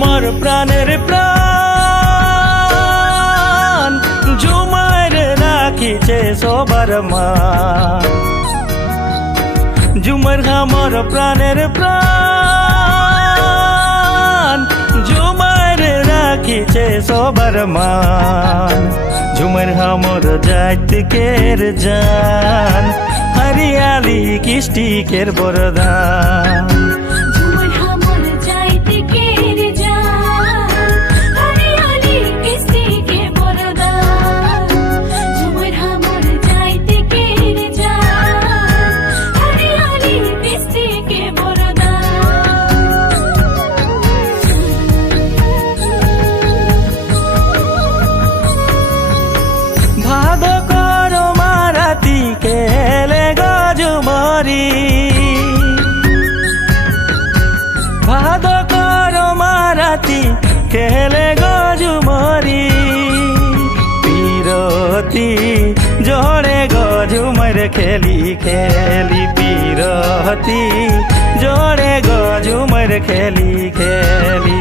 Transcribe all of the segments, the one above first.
আমার প্রাণের প্রাণ ঝুমার রাখিছে সবার মা ঝুমার আমার প্রাণের প্রাণ ঝুমার রাখিছে সবার মান ঝুমার আমার জাতিকের জান হরিয়ালি কৃষ্টিকের বরদান খেলে গজুমরি পিরতি জোড়ে গজুমর খেলি খেলি পিরতি জোড়ে গজুমর খেলি খেলি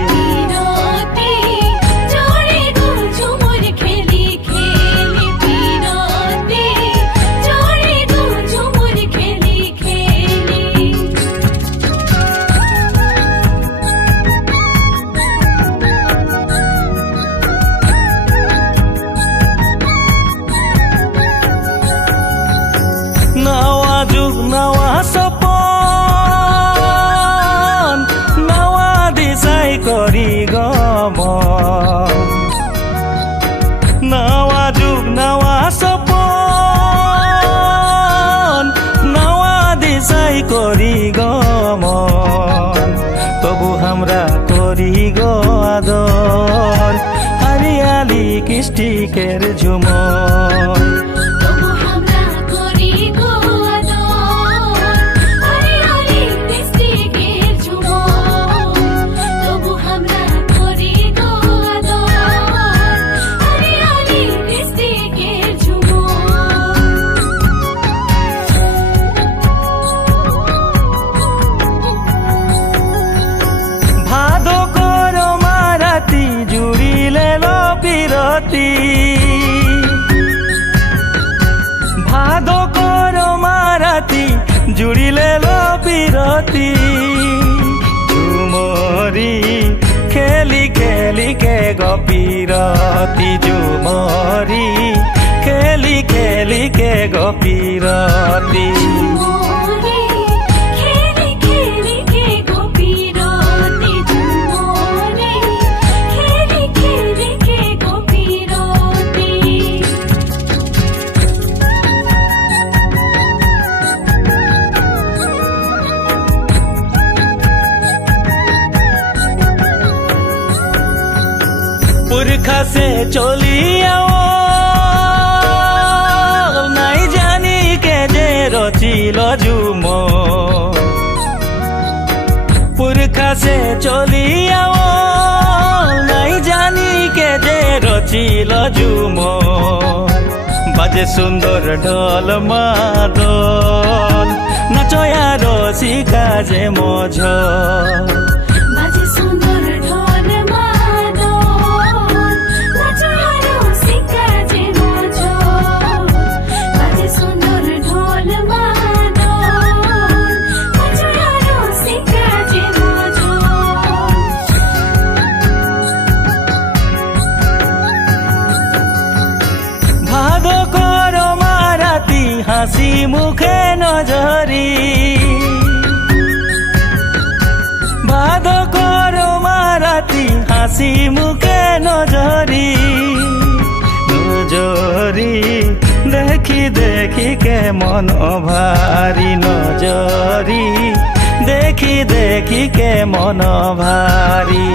nawa sopon nawa disai kori gomon nawa jug nawa sopon nawa disai kori gomon tobu hamra kori go ador hariali kishtiker jumon ভাদো কর মারাতি জুড়িলে পিরতি ঝুমরি খেলি খেলি কে গপিরতি ঝুমরি খেলি খেলি কে গপিরতি पुरखा से चली आओ नहीं जानी के जे रचिल झुम पुरखा से चली आओ नहीं जानी के जे रचिल झुम बाजे सुंदर ढोल मादल नचया रसिका जे मझ হাসি মুখে নজরি ভাদ করো মারাতি হাসি মুখে নজরি নজরি দেখি দেখি কে মন ভারি নজরি দেখি দেখি কে মন ভারি